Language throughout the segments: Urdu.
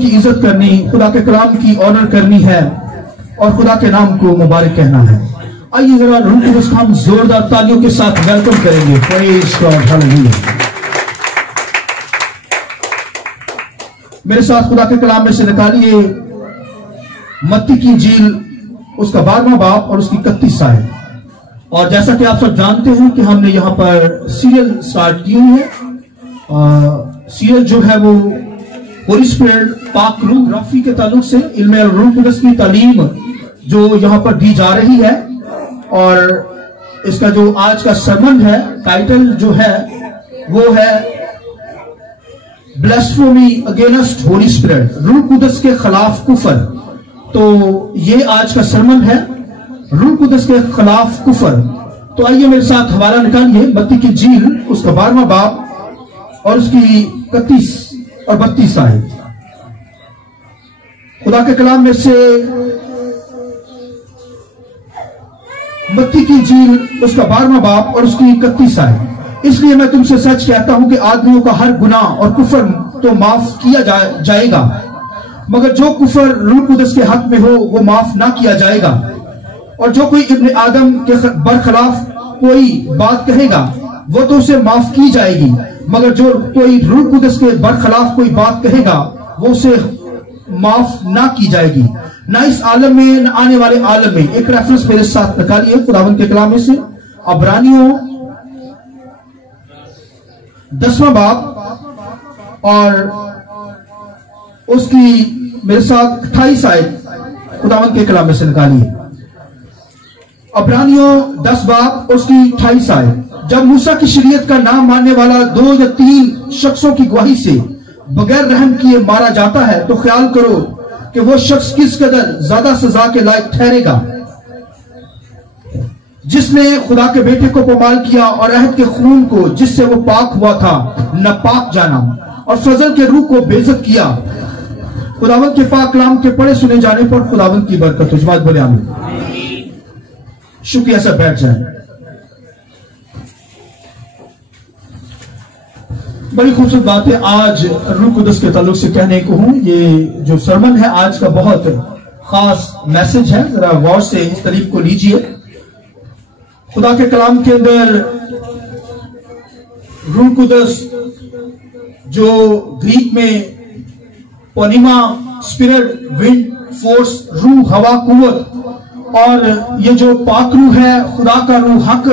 کی عزت کرنی، خدا کے کلام کی آنر کرنی ہے اور خدا کے نام کو مبارک کہنا ہے۔ آئیے ذرا روح القدس کو ہم زوردار تالیوں کے ساتھ ویلکم کریں گے۔ پریز گاڈ، ہالیلویا۔ میرے ساتھ خدا کے کلام میں سے نکالیے متی کی انجیل، اس کا 12واں باب اور اس کی 31 آیت۔ اور جیسا کہ آپ سب جانتے ہیں کہ ہم نے یہاں پر سیریل سٹارٹ کی ہوئی ہے۔ سیریل جو ہے وہ ہولی اسپرٹ، پاک روح گرافی کے تعلق سے علم روح القدس کی تعلیم جو یہاں پر دی جا رہی ہے، اور اس کا جو آج کا سرمن ہے، ٹائٹل جو ہے وہ ہے بلیسفیمی اگینسٹ ہولی اسپرٹ، روح القدس کے خلاف کفر۔ تو یہ آج کا سرمن ہے، روح القدس کے خلاف کفر۔ تو آئیے میرے ساتھ حوالہ نکالیے متی کی انجیل، اس کا 12واں باب اور اس کی 31 اور 32 آیت۔ خدا کے کلام میں سے متی کی انجیل، اس کا 12واں باب اور اس کی 31 آیت۔ اس لیے میں تم سے سچ کہتا ہوں کہ آدمیوں کا ہر گناہ اور کفر تو معاف کیا جائے گا، مگر جو کفر روح القدس کے حق میں ہو وہ معاف نہ کیا جائے گا۔ اور جو کوئی ابن آدم کے برخلاف کوئی بات کہے گا وہ تو اسے معاف کی جائے گی، مگر جو کوئی روح القدس کے برخلاف کوئی بات کہے گا وہ اسے معاف نہ کی جائے گی، نہ اس عالم میں نہ آنے والے عالم میں۔ ایک ریفرنس میرے ساتھ نکالیے خداوند کے کلام میں سے، عبرانیوں 10واں باب اور اس کی میرے ساتھ 28 آیت خداوند کے کلام میں سے نکالیے۔ عبرانیوں 10 باب اس کی 28 آیت۔ جب موسیٰ کی شریعت کا نام ماننے والا 2 یا 3 شخصوں کی گواہی سے بغیر رحم کیے مارا جاتا ہے تو خیال کرو کہ وہ شخص کس قدر زیادہ سزا کے لائق ٹھہرے گا، جس نے خدا کے بیٹے کو پامال کیا اور عہد کے خون کو جس سے وہ پاک ہوا تھا ناپاک جانا، اور فضل کے روح کو بے عزت کیا۔ خداوند کے پاک کلام کے پڑھے سنے جانے پر خداوند کی برکت ہو۔ جماعت بولے آمین۔ شکریہ، سب بیٹھ جائیں۔ بڑی خوبصورت بات ہے آج روح القدس کے تعلق سے کہنے کو ہوں۔ یہ جو سرمن ہے آج کا بہت خاص میسج ہے، ذرا غور سے اس تعلیم کو لیجئے۔ خدا کے کلام کے اندر روح القدس جو گریک میں پونیما، اسپرٹ، ونڈ، فورس، روح، ہوا، قوت، اور یہ جو پاک روح ہے، خدا کا روح، حق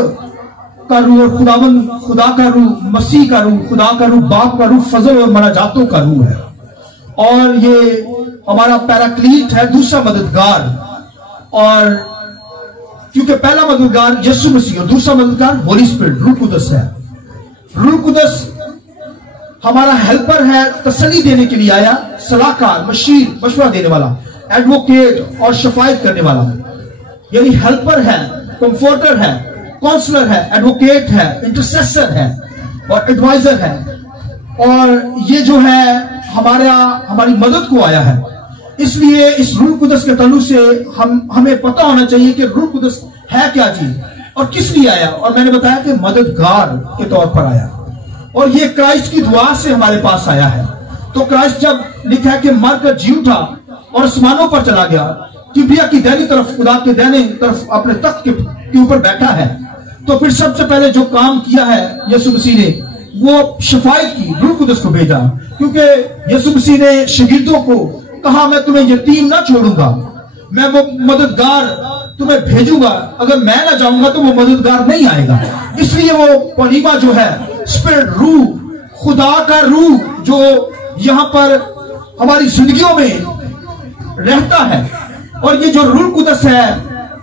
کا روح، اور خداوند خدا کا روح، مسیح کا روح، خدا کا روح، باپ کا روح، فضل اور مناجاتوں کا روح ہے۔ اور یہ ہمارا پیراکلیٹ ہے، دوسرا مددگار۔ اور کیونکہ پہلا مددگار یسوع مسیح اور دوسرا مددگار ہولی اسپرٹ، روح القدس ہے۔ روح القدس ہمارا ہیلپر ہے، تسلی دینے کے لیے آیا، صلاح کار، مشیر، مشورہ دینے والا، ایڈوکیٹ اور شفاعت کرنے والا، یعنی ہیلپر ہے، کمفورٹر ہے، کونسلر ہے، ایڈوکیٹ ہے، انٹرسیسر ہے اور ایڈوائزر ہے۔ اور یہ جو ہے ہماری مدد کو آیا ہے۔ اس لیے اس روح القدس کے تعلق سے ہمیں پتہ ہونا چاہیے کہ روح القدس ہے کیا چیز اور کس لیے آیا، اور میں نے بتایا کہ مددگار کے طور پر آیا، اور یہ کرائسٹ کی دعا سے ہمارے پاس آیا ہے۔ تو کرائسٹ جب لکھا ہے کہ مر کر جی اٹھا اور آسمانوں پر چلا گیا، کبریا کی دہنی طرف، خدا کے دہنے طرف اپنے تخت کے اوپر بیٹھا ہے، تو پھر سب سے پہلے جو کام کیا ہے یسوع مسیح نے وہ شفاعت کی، روح القدس کو بھیجا، کیونکہ یسوع مسیح نے شاگردوں کو کہا میں تمہیں یتیم نہ چھوڑوں گا، میں وہ مددگار تمہیں بھیجوں گا، اگر میں نہ جاؤں گا تو وہ مددگار نہیں آئے گا۔ اس لیے وہ پونیما جو ہے، اسپرٹ، روح، خدا کا روح جو یہاں پر ہماری زندگیوں میں رہتا ہے، اور یہ جو روح القدس ہے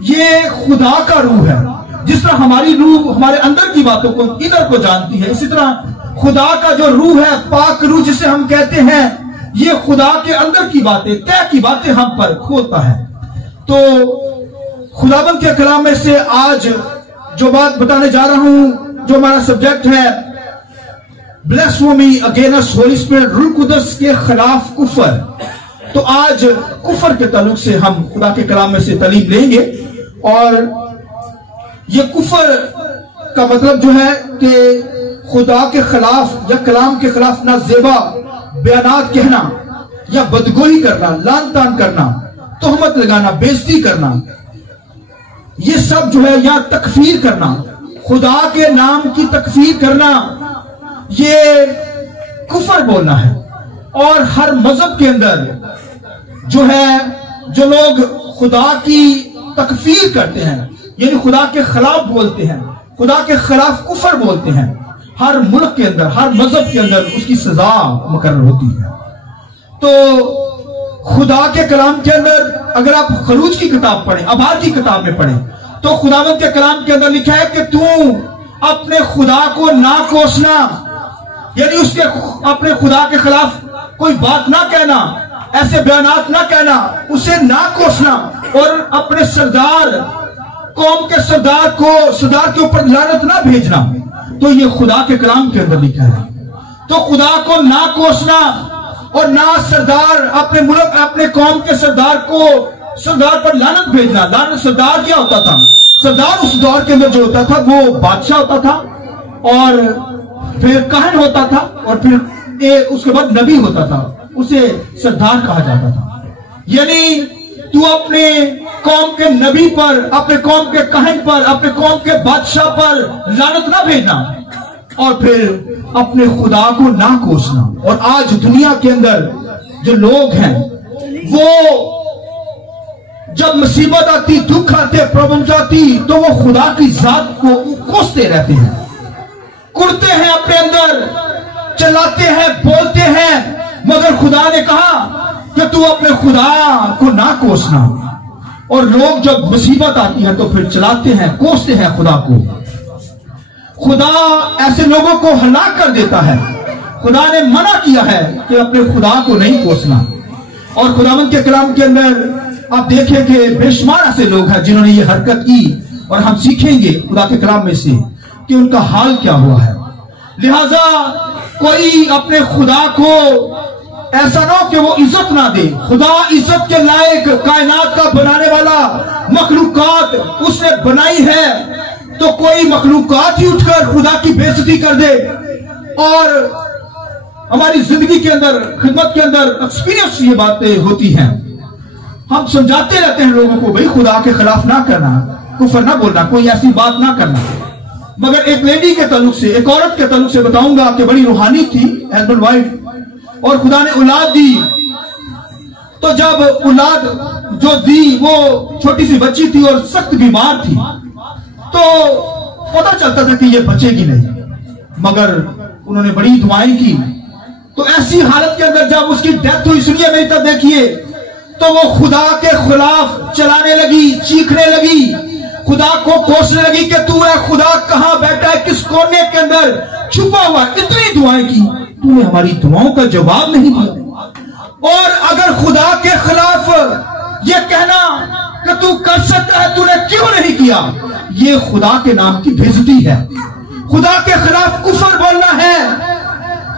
یہ خدا کا روح ہے۔ جس طرح ہماری روح ہمارے اندر کی باتوں کو، انر کو جانتی ہے، اسی طرح خدا کا جو روح ہے، پاک روح جسے ہم کہتے ہیں، یہ خدا کے اندر کی باتیں، طے کی باتیں ہم پر کھولتا ہے۔ تو خداوند کے کلام میں سے آج جو بات بتانے جا رہا ہوں، جو ہمارا سبجیکٹ ہے بلیسفیمی اگینسٹ ہولی اسپرٹ، روح القدس کے خلاف کفر۔ تو آج کفر کے تعلق سے ہم خدا کے کلام میں سے تعلیم لیں گے، اور یہ کفر کا مطلب جو ہے کہ خدا کے خلاف یا کلام کے خلاف نازیبا بیانات کہنا، یا بدگوئی کرنا، لان تان کرنا، تہمت لگانا، بےزتی کرنا، یہ سب جو ہے یا تکفیر کرنا، خدا کے نام کی تکفیر کرنا، یہ کفر بولنا ہے۔ اور ہر مذہب کے اندر جو ہے جو لوگ خدا کی تکفیر کرتے ہیں، یعنی خدا کے خلاف بولتے ہیں، خدا کے خلاف کفر بولتے ہیں، ہر ملک کے اندر، ہر مذہب کے اندر اس کی سزا مقرر ہوتی ہے۔ تو خدا کے کلام کے اندر اگر آپ خروج کی کتاب پڑھیں، ابار کی کتاب میں پڑھیں، تو خداوند کے کلام کے اندر لکھا ہے کہ تو اپنے خدا کو نہ کوسنا، یعنی اس کے اپنے خدا کے خلاف کوئی بات نہ کہنا، ایسے بیانات نہ کہنا، اسے نہ کوسنا، اور اپنے سردار، قوم کے سردار کے اوپر لعنت نہ بھیجنا۔ تو یہ خدا کے کلام کے اندر لکھا ہے۔ تو خدا کو نہ کوسنا اور نہ سردار، اپنے ملک، اپنے قوم کے سردار پر لعنت بھیجنا۔ لعنت سردار کیا ہوتا تھا؟ سردار اس دور کے اندر جو ہوتا تھا وہ بادشاہ ہوتا تھا، اور پھر کاہن ہوتا تھا، اور پھر اس کے بعد نبی ہوتا تھا، اسے سردار کہا جاتا تھا۔ یعنی تو اپنے قوم کے نبی پر، اپنے قوم کے کاہن پر، اپنے قوم کے بادشاہ پر لعنت نہ بھیجنا، اور پھر اپنے خدا کو نہ کوسنا۔ اور آج دنیا کے اندر جو لوگ ہیں وہ جب مصیبت آتی، دکھ آتے، پرابلمز آتی، تو وہ خدا کی ذات کو کوستے رہتے ہیں، کڑتے ہیں اپنے اندر، چلاتے ہیں، بولتے ہیں، مگر خدا نے کہا کہ تو اپنے خدا کو نہ کوسنا۔ اور لوگ جب مصیبت آتی ہے تو پھر چلاتے ہیں، کوستے ہیں خدا کو۔ خدا ایسے لوگوں کو ہلاک کر دیتا ہے۔ خدا نے منع کیا ہے کہ اپنے خدا کو نہیں کوسنا۔ اور خداوند کے کلام کے اندر آپ دیکھیں کہ بے شمار ایسے لوگ ہیں جنہوں نے یہ حرکت کی، اور ہم سیکھیں گے خدا کے کلام میں سے کہ ان کا حال کیا ہوا ہے۔ لہذا کوئی اپنے خدا کو ایسا نہ ہو کہ وہ عزت نہ دے۔ خدا عزت کے لائق، کائنات کا بنانے والا، مخلوقات اس نے بنائی ہے، تو کوئی مخلوقات ہی اٹھ کر خدا کی بے عزتی کر دے۔ اور ہماری زندگی کے اندر، خدمت کے اندر ایکسپیرینس یہ باتیں ہوتی ہیں، ہم سمجھاتے رہتے ہیں لوگوں کو بھئی خدا کے خلاف نہ کرنا، کفر نہ بولنا، کوئی ایسی بات نہ کرنا۔ مگر ایک لیڈی کے تعلق سے، ایک عورت کے تعلق سے بتاؤں گا کہ بڑی روحانی تھی، ہسبینڈ وائف، اور خدا نے اولاد دی۔ تو جب اولاد جو دی وہ چھوٹی سی بچی تھی اور سخت بیمار تھی، تو پتہ چلتا تھا کہ یہ بچے گی نہیں، مگر انہوں نے بڑی دعائیں کی۔ تو ایسی حالت کے اندر جب اس کی ڈیتھ ہوئی، سنیے میری طرف دیکھیے، تو وہ خدا کے خلاف چلانے لگی، چیخنے لگی، خدا کو کوسنے لگی کہ تو اے خدا کہاں بیٹھا ہے، کس کونے کے اندر چھپا ہوا۔ اتنی دعائیں کی، تو نے ہماری دعاؤں کا جواب نہیں دیا۔ اور اگر خدا کے خلاف یہ کہنا کہ تو کر سکتا ہے، تو نے کیوں نہیں کیا، یہ خدا کے نام کی بے عزتی ہے۔ خدا کے خلاف کفر بولنا ہے،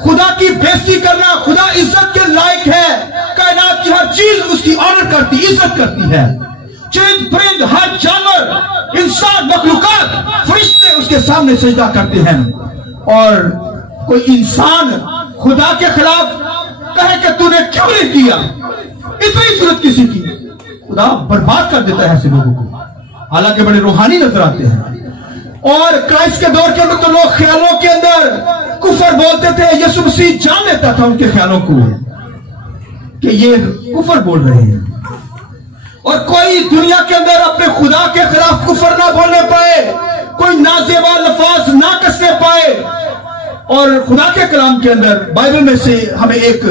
خدا کی بے عزتی کرنا۔ خدا عزت کے لائق ہے، کائنات کی ہر چیز اس کی آنر کرتی، عزت کرتی ہے۔ چرند پرند، ہر جانور، انسان، مخلوقات، فرشتے اس کے سامنے سجدہ کرتے ہیں۔ اور کوئی انسان خدا کے خلاف کہے کہ تو نے کیوں نہیں کیا، اتنی ضرورت کسی کی، خدا برباد کر دیتا ہے ایسے لوگوں کو، حالانکہ بڑے روحانی نظر آتے ہیں۔ اور کرائسٹ کے دور کے اندر تو لوگ خیالوں کے اندر کفر بولتے تھے، یسوع مسیح جان لیتا تھا ان کے خیالوں کو کہ یہ کفر بول رہے ہیں۔ اور کوئی دنیا کے اندر اپنے خدا کے خلاف کفر نہ بولنے پائے، کوئی نازیبا لفاظ نہ کسنے پائے۔ اور خدا کے کلام کے اندر بائبل میں سے ہمیں ایک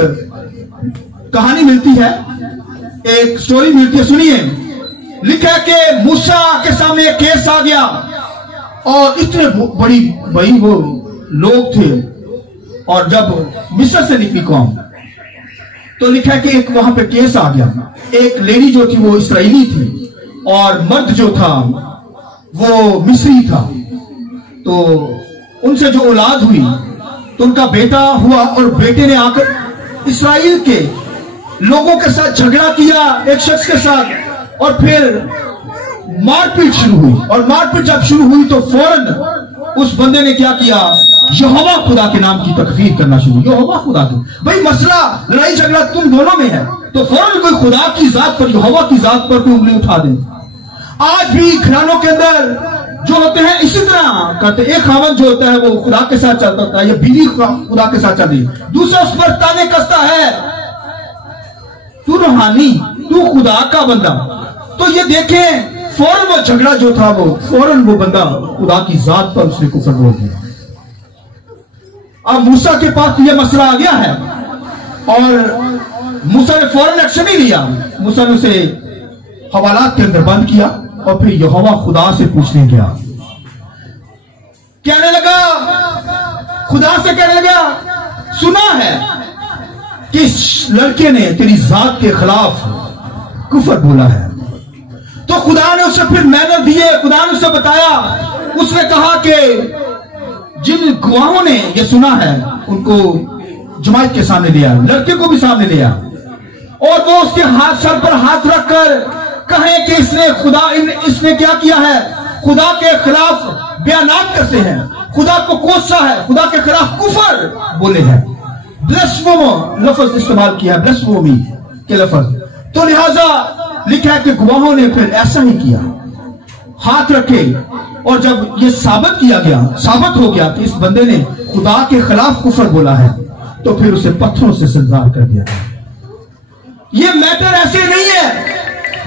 کہانی ملتی ہے، ایک سٹوری ملتی ہے، سنیے۔ لکھا ہے کہ موسیٰ کے سامنے ایک کیس آ گیا، اور اتنے بڑی وہ لوگ تھے، اور جب مصر سے نکلی قوم، تو لکھا ہے کہ ایک وہاں پہ کیس آ گیا۔ ایک لیڈی جو تھی وہ اسرائیلی تھی، اور مرد جو تھا وہ مصری تھا۔ تو ان سے جو اولاد ہوئی تو ان کا بیٹا ہوا، اور بیٹے نے آ کر اسرائیل کے لوگوں کے ساتھ جھگڑا کیا، ایک شخص کے ساتھ، اور پھر مار پیٹ شروع ہوئی۔ اور مار پیٹ جب شروع ہوئی تو فوراً اس بندے نے کیا کیا؟ یہوہ خدا کے نام کی تکفیر کرنا شروع. یہوہ خدا کی، بھائی مسئلہ لڑائی جھگڑا تم دونوں میں ہے تو فوراً کوئی خدا کی ذات پر، یہوہ کی ذات پر کوئی انگلی اٹھا دیں. آج بھی گھرانوں کے اندر جو ہوتے ہیں اسی طرح کرتے. ایک خاوند جو ہوتا ہے وہ خدا کے ساتھ چلتا ہوتا ہے، یا بیوی خدا کے ساتھ چلتی، دوسرا اس پر تانے کستا ہے تو روحانی، تو خدا کا بندہ. تو یہ دیکھیں فوراً وہ جھگڑا جو تھا فوراً وہ بندہ خدا کی ذات پر اس نے کفر بول دیا. اب موسیٰ کے پاس یہ مسئلہ آ گیا ہے اور موسیٰ نے فوراً ایکشن نہیں لیا. موسیٰ نے اسے حوالات کے اندر بند کیا اور پھر یہوہ خدا سے پوچھنے گیا. کہنے لگا، خدا سے کہنے لگا، سنا ہے کہ اس لڑکے نے تیری ذات کے خلاف کفر بولا ہے. تو خدا نے اسے پھر مینر دیے، خدا نے اسے بتایا. اس نے کہا کہ جن گواہوں نے یہ سنا ہے ان کو جماعت کے سامنے لیا، لڑکے کو بھی سامنے لیا، اور وہ اس کے سر پر ہاتھ رکھ کر کہیں کہ اس نے کیا کیا ہے؟ خدا کے خلاف بیانات کرتے ہیں، خدا کو کوسا ہے، خدا کے خلاف کفر بولے ہیں. بلسفوم لفظ استعمال کیا ہے، بلسفومی کے لفظ. تو لہذا لکھا ہے کہ گواہوں نے پھر ایسا ہی کیا، ہاتھ رکھے، اور جب یہ ثابت ہو گیا کہ اس بندے نے خدا کے خلاف کفر بولا ہے تو پھر اسے پتھروں سے سنسار کر دیا. یہ میٹر ایسے نہیں ہے.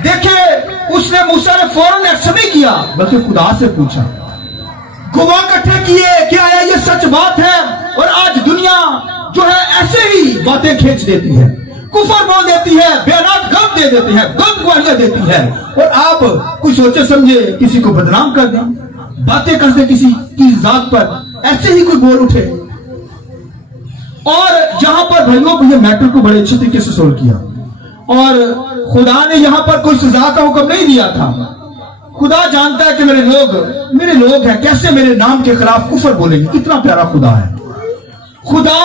دیکھیں اس نے موسیٰ نے فوراً ایکشن نہیں کیا بلکہ خدا سے پوچھا، گواہ اکٹھے کیے کہ آیا یہ سچ بات ہے. اور آج دنیا جو ہے ایسے ہی باتیں کھینچ دیتی ہے، کفر بول دیتی ہے، بیانات غلط دے دیتی ہے، غلط گواہیاں دیتی ہے، اور آپ کوئی سوچے سمجھے کسی کو بدنام کر دیں، باتیں کر دیں کسی کی ذات پر، ایسے ہی کوئی بول اٹھے. اور یہاں پر بھائیوں کو یہ میٹر کو بڑے اچھے طریقے سے سولو کیا، اور خدا نے یہاں پر کوئی سزا کا حکم نہیں دیا تھا. خدا جانتا ہے کہ میرے لوگ ہیں، کیسے میرے نام کے خلاف کفر بولیں گے. کتنا پیارا خدا ہے. خدا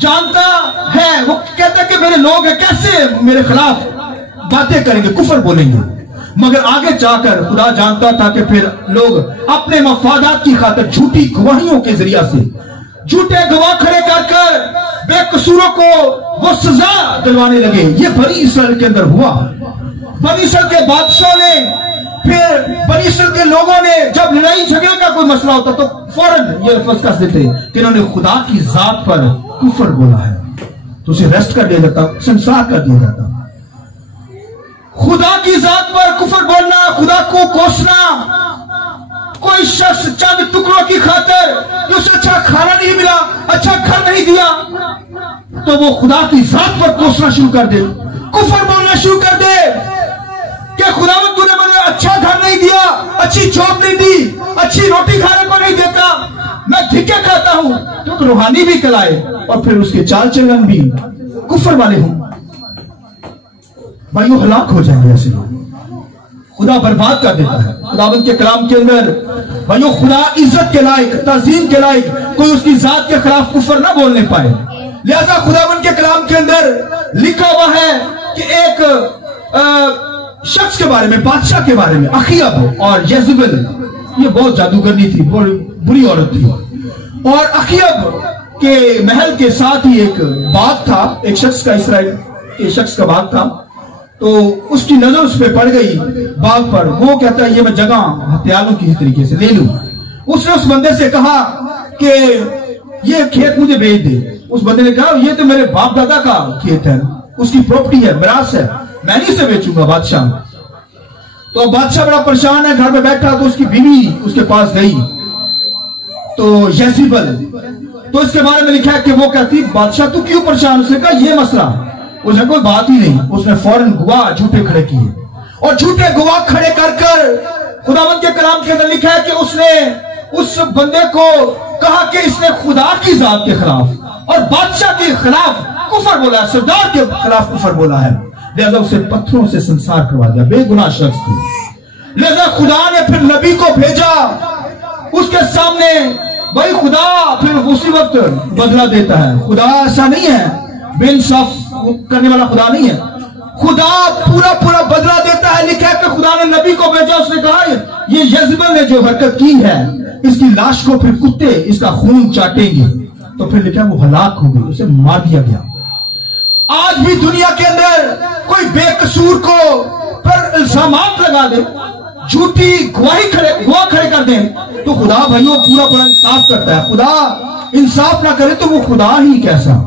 جانتا ہے، وہ کہتا ہے کہ میرے لوگ ہیں، کیسے میرے خلاف باتیں کریں گے، کفر بولیں گے. مگر آگے جا کر خدا جانتا تھا کہ پھر لوگ اپنے مفادات کی خاطر جھوٹی گواہیوں کے ذریعہ سے، جھوٹے گواہ کھڑے کر بے قصوروں کو وہ سزا دلوانے لگے. یہ بنی اسرائیل کے اندر ہوا. بنی اسرائیل کے بادشاہ نے، پھر بنی اسرائیل کے لوگوں نے جب لڑائی جھگڑے کا کوئی مسئلہ ہوتا تو فوراً یہ لفظ کس دیتے کہ انہوں نے خدا کی ذات پر کفر بولا ہے تو اسے ریسٹ کر دیا جاتا، سنسار کر دیا جاتا. خدا کی ذات پر کفر بولنا، خدا کو کوسنا. کوئی شخص چند ٹکڑوں کی خاطر کہ اسے اچھا کھانا نہیں ملا، اچھا گھر نہیں دیا، تو وہ خدا کی ذات پر کوسنا شروع کر دے، کفر بولنا شروع کر دے کہ خداوند تو نے مجھے اچھا گھر نہیں دیا، اچھی جاب نہیں دی، اچھی روٹی کھانے کو نہیں دیتا، میں دھکے کھاتا ہوں. تو روحانی بھی کلائے اور پھر اس کے چال چلن بھی کفر والے ہوں. بھائیو ہلاک ہو جائیں گے ایسے لوگ. خدا برباد کر دیتا ہے. خداوند کے کلام کے اندر بھائیو خدا عزت کے لائق، تعظیم کے لائق، کوئی اس کی ذات کے خلاف کفر نہ بولنے پائے. لہذا خداوند کے کلام کے اندر لکھا ہوا ہے کہ ایک شخص کے بارے میں، بادشاہ کے بارے میں، اخیب اور یزبل، یہ بہت جادوگرنی تھی، بہت بری عورت تھی. اور اخیب کے محل کے ساتھ ہی ایک باغ تھا، ایک شخص کا، اسرائیل کے شخص کا باغ تھا. تو اس کی نظر اس پہ پڑ گئی باغ پر. وہ کہتا ہے یہ میں جگہ ہتھیاروں کی طریقے سے لے لوں. اس نے اس بندے سے کہا کہ یہ کھیت مجھے بیچ دے. اس بندے نے کہا یہ تو میرے باپ دادا کا کھیت ہے، اس کی پراپرٹی ہے، میراث ہے، میں نہیں سے بیچوں گا بادشاہ. تو بادشاہ بڑا پریشان ہے، گھر میں بیٹھا. تو اس کی بیوی اس کے پاس گئی، تو یزبل، تو اس کے بارے میں لکھا ہے کہ وہ کہتی بادشاہ تو کیوں پریشان؟ اس نے کہا یہ مسئلہ. اس نے کوئی بات ہی نہیں. اس نے فوراً گواہ جھوٹے کھڑے کیے، اور جھوٹے گواہ کھڑے کر خداوند کے کلام کے اندر لکھا ہے کہ اس نے اس بندے کو کہا کہ اس نے خدا کی ذات کے خلاف اور بادشاہ کے خلاف کفر بولا ہے، سردار کے خلاف کفر بولا ہے. لہذا اسے پتھروں سے سنسار کروا دیا. بے گناہ شخص تھی. لہذا خدا نے پھر نبی کو بھیجا اس کے سامنے. بھائی خدا پھر اسی وقت بدلہ دیتا ہے. خدا ایسا نہیں ہے، بے انصاف کرنے والا خدا نہیں ہے. خدا پورا بدلہ دیتا ہے. لکھا ہے کہ خدا نے نبی کو بھیجا, اس نے کہا یہ یزبل نے جو حرکت کی ہے اس کی لاش کو پھر کتے اس کا خون چاٹیں گے. تو پھر لکھا وہ ہلاک ہو گئی, اسے مار دیا گیا. آج بھی دنیا کے اندر کوئی بے قصور کو پر الزامات لگا دے, جھوٹی گواہ کھڑے کر دیں, تو خدا بھائیوں پورا پورا انصاف کرتا ہے. خدا انصاف نہ کرے تو وہ خدا ہی کیسا.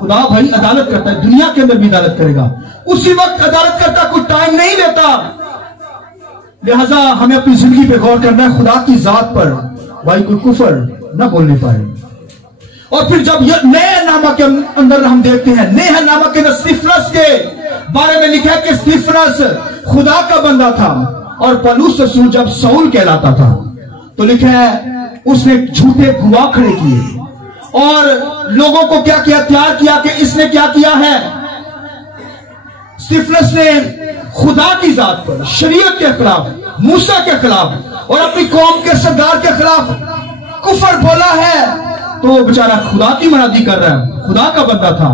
خدا بھائی عدالت کرتا ہے, دنیا کے اندر بھی عدالت کرے گا. اسی وقت عدالت کرتا, کوئی ٹائم نہیں لیتا. لہذا ہمیں اپنی زندگی پہ غور کرنا ہے, خدا کی ذات پر بھائی کوئی کفر نہ بولنے پائے. اور پھر جب یہ نئے نامہ کے اندر ہم دیکھتے ہیں, نئے نامہ کے اندر سٹیفنس کے بارے میں لکھا ہے کہ سٹیفنس خدا کا بندہ تھا, اور پولس رسول جب سول کہلاتا تھا تو لکھا ہے اس نے جھوٹے گواہ کھڑے کیے اور لوگوں کو کیا کیا, تیار کیا کہ اس نے کیا کیا ہے. سٹیفنس نے خدا کی ذات پر, شریعت کے خلاف, موسیٰ کے خلاف اور اپنی قوم کے سردار کے خلاف کفر بولا ہے. تو وہ بیچارہ خدا کی منادی کر رہا ہے, خدا کا بندہ تھا.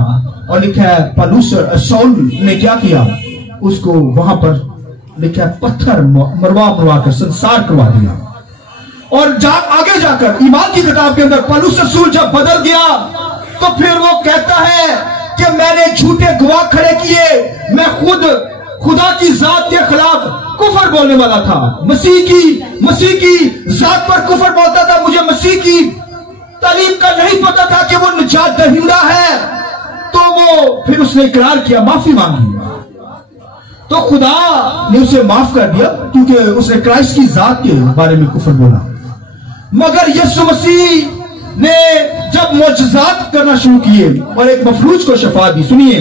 اور لکھا ہے پولس سول نے کیا کیا, اس کو وہاں پر لکھا ہے پتھر مروا کر سنسار کروا دیا. اور آگے جا کر ایمان کی کتاب کے اندر پولس رسول جب بدل گیا تو پھر وہ کہتا ہے کہ میں نے جھوٹے گواہ کھڑے کیے, میں خود خدا کی ذات کے خلاف کفر بولنے والا تھا, مسیح کی ذات پر کفر بولتا تھا. مجھے مسیح کی تعلیم کا نہیں پتا تھا کہ وہ نجات دہندہ ہے. تو وہ پھر اس نے اقرار کیا, معافی مانگی, تو خدا نے اسے معاف کر دیا کیونکہ اس نے کرائسٹ کی ذات کے بارے میں کفر بولا. مگر یسوع مسیح نے جب معجزات کرنا شروع کیے اور ایک مفلوج کو شفا دی, سنیے,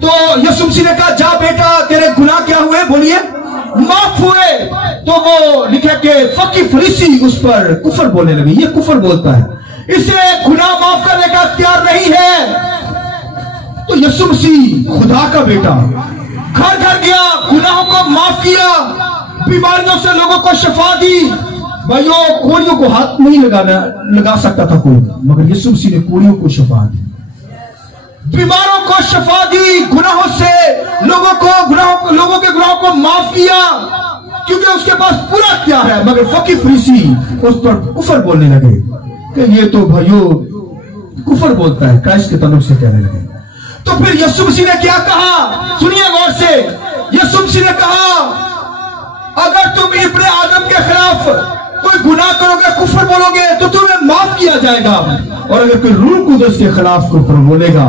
تو یسوع مسیح نے کہا جا بیٹا تیرے گناہ کیا ہوئے, بولیے معاف ہوئے. تو وہ لکھا کہ فقی فریسی اس پر کفر بولنے لگے, یہ کفر بولتا ہے, اسے گناہ معاف کرنے کا اختیار نہیں ہے. تو یسوع مسیح خدا کا بیٹا گھر گھر گیا, گناہوں کو معاف کیا, بیماریوں سے لوگوں کو شفا دی. بھائیوں کوڑیوں کو ہاتھ نہیں لگا سکتا تھا کوئی, مگر یسوع مسیح نے کوڑیوں کو شفا دی, بیماروں کو شفا دی, گناہوں سے لوگوں کے گناہوں کو معاف کیا کیونکہ اس کے پاس پورا کیا ہے. مگر فقی فریسی اس پر کفر بولنے لگے کہ یہ تو بھائیوں کفر بولتا ہے, کرائسٹ کے تعلق سے کہنے لگے. تو پھر یسوع مسیح نے کیا کہا, سنیے غور سے. یسوع مسیح نے کہا اگر تم ابن آدم کے خلاف کوئی گناہ کرو گے, کفر بولو گے, تو تمہیں معاف کیا جائے گا, اور اگر کوئی روح قدس کے خلاف کفر بولے گا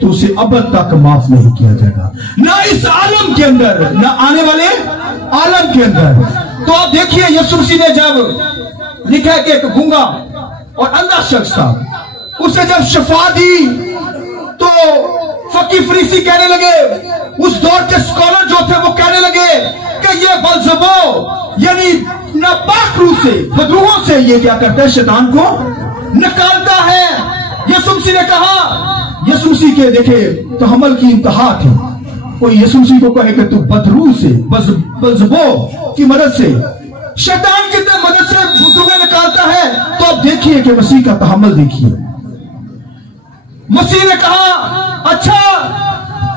تو اسے ابد تک معاف نہیں کیا جائے گا, نہ اس عالم کے اندر نہ آنے والے عالم کے اندر. تو آپ دیکھیے یسوع مسیح نے جب لکھا ہے کہ ایک گونگا اور اندھا شخص تھا, اسے جب شفا دی تو فقی فریسی کہنے لگے, اس دور کے سکولر جو تھے وہ کہنے لگے کہ یہ بلزبو یعنی ناپاک روح سے, بدروحوں سے یہ کیا کرتا ہے, شیطان کو نکالتا ہے. یسوع مسیح نے کہا, یسوع مسیح کے دیکھے تحمل کی انتہا تھی. کوئی یسوع مسیح کو کہے کہ تو بدروح سے, بلزبو کی مدد سے, شیطان کی مدد سے بدروہیں نکالتا ہے, تو اب دیکھیے کہ مسیح کا تحمل دیکھیے. مسیح نے کہا اچھا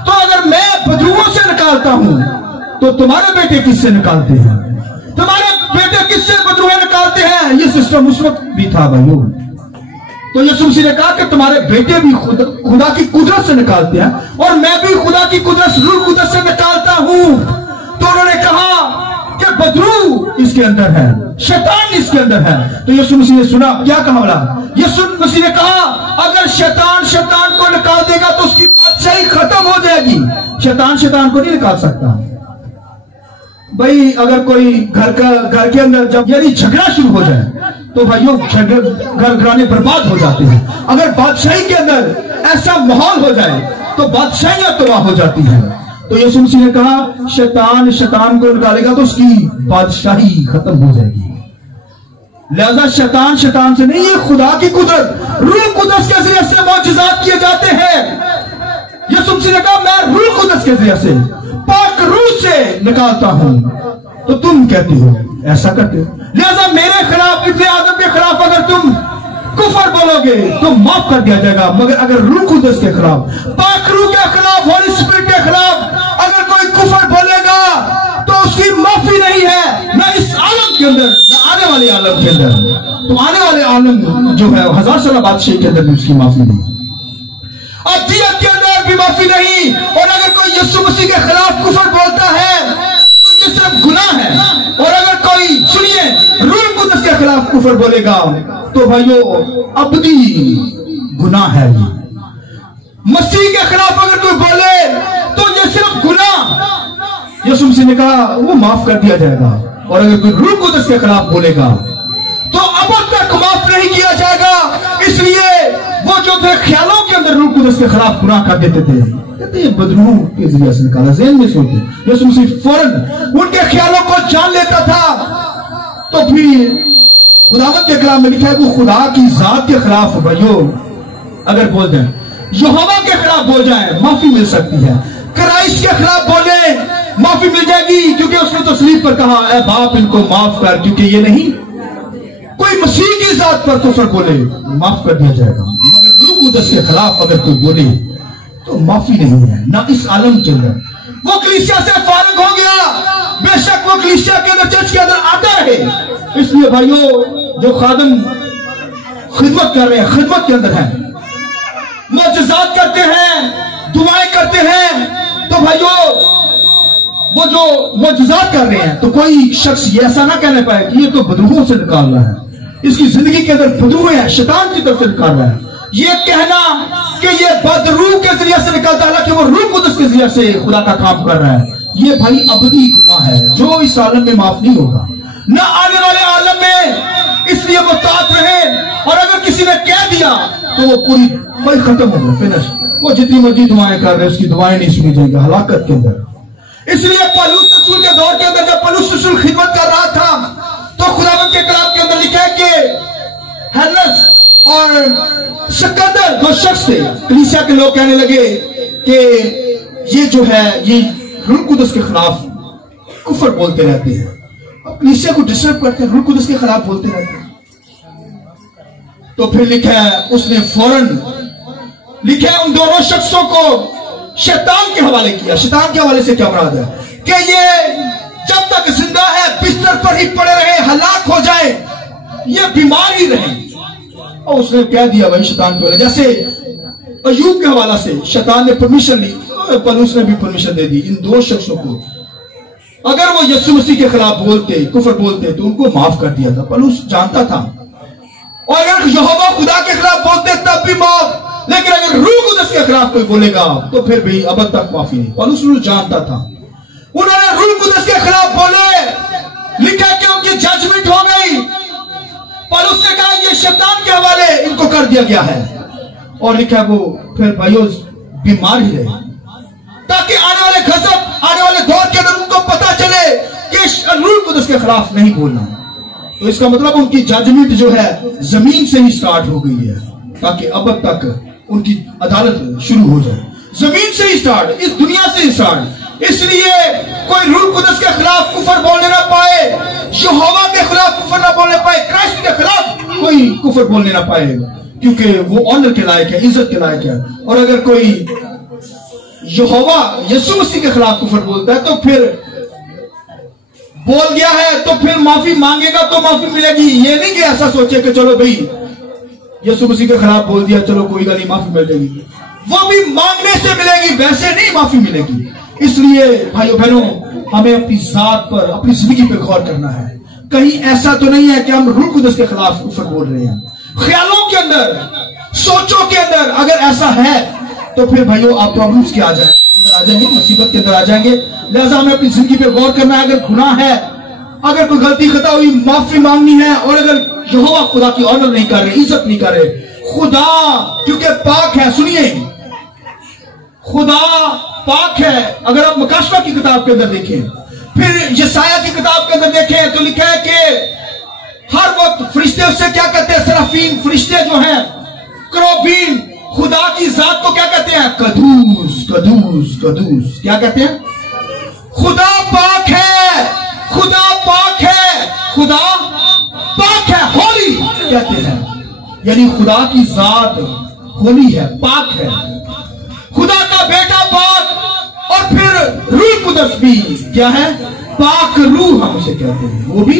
تو اگر میں بدروحوں سے نکالتا ہوں تو تمہارے بیٹے کس سے نکالتے ہیں, تمہارے بیٹے کس سے بدروہیں نکالتے ہیں. یہ سسٹم اس وقت بھی تھا بھائیو. تو یسوع مسیح نے کہا کہ تمہارے بیٹے بھی خدا کی قدرت سے نکالتے ہیں, اور میں بھی خدا کی قدرت, روح قدرت سے نکالتا ہوں. تو انہوں نے کہا کہ بدروح اس کے اندر ہے, شیطان اس کے اندر ہے. تو یسوع مسیح نے سنا, کیا کہا بولا, یسوع مسیح نے کہا اگر شیطان کو نکال دے گا تو اس کی بادشاہی ختم ہو جائے گی. شیطان کو نہیں نکال سکتا. بھائی اگر کوئی گھر کے اندر جب یعنی جھگڑا شروع ہو جائے تو بھائیوں گھر گھرانے برباد ہو جاتے ہیں. اگر بادشاہی کے اندر ایسا ماحول ہو جائے تو بادشاہیاں تباہ ہو جاتی ہیں. تو یسوع مسیح نے کہا شیطان کو نکالے گا تو اس کی بادشاہی ختم ہو جائے گی. لہذا شیطان سے نہیں, یہ خدا کی قدرت, روح قدس کے ذریعے سے معجزات کیے جاتے ہیں. یسوع مسیح نے کہا میں روح قدس کے ذریعے سے, پاک روح سے نکالتا ہوں. تو تم کہتے ہو ایسا کرتے ہو, لہذا میرے خلاف, ابن آدم کے خلاف اگر تم کفر بولو گے تو معاف کر دیا جائے گا. مگر اگر روح قدس کے خلاف, پاک روح کے خلاف, ہولی اسپرٹ کے خلاف اگر کوئی کفر بولے گا تو اس کی اندر نہ آنے والے عالم کے اندر. تو آنے والے عالم جو ہے 1000 سالہ بادشاہی کے اندر بھی اس کی معافی نہیں. ابدیت کے اندر بھی معافی نہیں. اور اگر کوئی یسوع مسیح کے خلاف کفر بولتا ہے تو یہ صرف گناہ ہے. اور اگر کوئی سنیے روح القدس کے خلاف کفر بولے گا تو بھائیو ابدی گناہ ہے. مسیح کے خلاف اگر کوئی بولے تو یہ صرف گناہ. یسوع مسیح نے کہا وہ معاف کر دیا جائے گا. اور اگر کوئی روح القدس کے خلاف بولے گا تو اب تک معاف نہیں کیا جائے گا. اس لیے وہ جو تھے خیالوں کے اندر روح القدس کے خلاف گناہ کر دیتے تھے, کہتے ہیں بدروح کے ذریعے سے نکالا, ذہن میں سوچتے. یسوع مسیح فوراً ان کے خیالوں کو جان لیتا تھا. تو پھر خداوند کے کلام میں لکھا ہے وہ خدا کی ذات کے خلاف بھائیو اگر بول جائیں, یہوہ کے خلاف بول جائیں, معافی مل سکتی ہے. کرائسٹ کے خلاف بولے معافی مل جائے گی, کیونکہ اس نے تو صلیب پر کہا اے باپ ان کو معاف کر, کیونکہ یہ نہیں. کوئی مسیح کی ذات پر کفر بولے معاف کر دیا جائے گا. مگر روح القدس کے خلاف اگر کوئی بولے تو معافی نہیں ہے, نہ اس عالم کے اندر. وہ کلیسیا سے فارغ ہو گیا, بے شک وہ کلیسیا کے اندر چرچ کے اندر آتا رہے. اس لیے بھائیو جو خادم خدمت کر رہے ہیں, خدمت کے اندر ہیں, معجزات کرتے ہیں, دعائیں کرتے ہیں, تو بھائیو وہ جو معجزات کر رہے ہیں تو کوئی شخص یہ ایسا نہ کہنے پائے کہ یہ تو بدروحوں سے نکال رہا ہے, اس کی زندگی کے اندر بدروح ہے, شیطان کی طرف سے نکال رہا ہے. یہ کہنا کہ یہ بدروح کے ذریعے سے نکالتا ہے کہ وہ روح القدس کے ذریعے سے خدا کا کام کر رہا ہے, یہ بھائی ابدی گناہ ہے جو اس عالم میں معاف نہیں ہوگا, نہ آنے والے عالم میں. اس لیے وہ طاعت رہے. اور اگر کسی نے کہہ دیا تو وہ پوری بھائی ختم ہو گیا, فنش. وہ جتنی مرضی دعائیں کر رہے اس کی دعائیں نہیں سنی جائیں گی ہلاکت کے اندر. اس لیے پولس رسول کے دور کے اندر جب پولس رسول خدمت کر رہا تھا تو خداوند کے کلام کے اندر لکھا ہے کہ ہرنس اور سکندر دو شخص تھے. کلیسیا کے لوگ کہنے لگے کہ یہ جو ہے یہ روح القدس کے خلاف کفر بولتے رہتے ہیں, کلیسیا کو ڈسٹرب کرتے ہیں, روح القدس کے خلاف بولتے رہتے ہیں. تو پھر لکھا ہے اس نے فوراً لکھا ہے ان دونوں شخصوں کو شیطان کے حوالے کیا. شیطان کے حوالے سے کیا مراد ہے کہ یہ جب تک زندہ ہے بستر پر ہی پڑے رہے, ہلاک ہو جائے, یہ بیمار ہی رہے. اور اس نے کہہ دیا بھائی شیطان کو, جیسے ایوب کے حوالہ سے شیطان نے پرمیشن لی, پولس نے بھی پرمیشن دے دی ان دو شخصوں کو. اگر وہ یسوع مسیح کے خلاف بولتے, کفر بولتے, تو ان کو معاف کر دیا تھا. پولس جانتا تھا. اور اگر یہوہ خدا کے خلاف بولتے تب بھی معاف, لیکن اگر روح القدس کے خلاف کوئی بولے گا تو پھر بھی اب تک معافی نہیں. پولس جانتا تھا. انہوں نے روح القدس کے خلاف بولے, لکھا کہ ان کی ججمنٹ ہو گئی. پولس نے کہا یہ شیطان کے حوالے ان کو کر دیا گیا ہے. اور لکھا وہ پھر بھائیو بیمار ہی رہے, تاکہ آنے والے غضب, آنے والے دور کے اندر ان کو پتا چلے کہ روح القدس کے خلاف نہیں بولنا. تو اس کا مطلب ان کی ججمنٹ جو ہے زمین سے ہی سٹارٹ ہو گئی ہے, تاکہ اب تک ان کی عدالت شروع ہو جائے. زمین سے ہی سٹارٹ, اس دنیا سے ہی سٹارٹ. اس لیے کوئی روح القدس کے خلاف کفر بولنے نہ پائے, یہوہ کے خلاف کفر نہ بولنے پائے, کرائسٹ کے خلاف کوئی کفر بولنے نہ پائے, کیونکہ وہ آنر کے لائق ہے, عزت کے لائق ہے. اور اگر کوئی یہوہ یسوع مسیح کے خلاف کفر بولتا ہے تو پھر بول گیا ہے تو پھر معافی مانگے گا تو معافی ملے گی. یہ نہیں کہ ایسا سوچے کہ چلو بھائی یسوع مسیح کے خلاف بول دیا چلو کوئی گل نہیں معافی ملے گی, وہ بھی مانگنے سے ملے گی, ویسے نہیں معافی ملے گی. اس لیے بھائیو بہنوں ہمیں اپنی ذات پر, اپنی زندگی پہ غور کرنا ہے. کہیں ایسا تو نہیں ہے کہ ہم روح القدس کے خلاف کفر بول رہے ہیں. خیالوں کے اندر, سوچوں کے اندر اگر ایسا ہے تو پھر بھائیو آپ پرابلمز کے آ جائیں گے, مصیبت کے اندر آ جائیں گے. لہذا ہمیں اپنی زندگی پہ غور کرنا ہے. اگر گناہ ہے, اگر کوئی غلطی خطا ہوئی, معافی مانگنی ہے. اور اگر یہوہ خدا کی آنر نہیں کر رہے, عزت نہیں کر رہے, خدا کیونکہ پاک ہے, سنیے خدا پاک ہے. اگر آپ مکاشفہ کی کتاب کے اندر دیکھیں, پھر یسایہ کی کتاب کے اندر دیکھیں تو لکھا ہے کہ ہر وقت فرشتے اس سے کیا کہتے ہیں, سرافین فرشتے جو ہیں, کروبین, خدا کی ذات کو کیا کہتے ہیں, قدوس قدوس قدوس. کیا کہتے ہیں, خدا پاک ہے, خدا پاک ہے, خدا پاک ہے, ہولی کہتے ہیں. یعنی خدا کی ذات ہولی ہے, پاک ہے. خدا کا بیٹا پاک, اور پھر روح القدس بھی کیا ہے, پاک روح ہم اسے کہتے ہیں, وہ بھی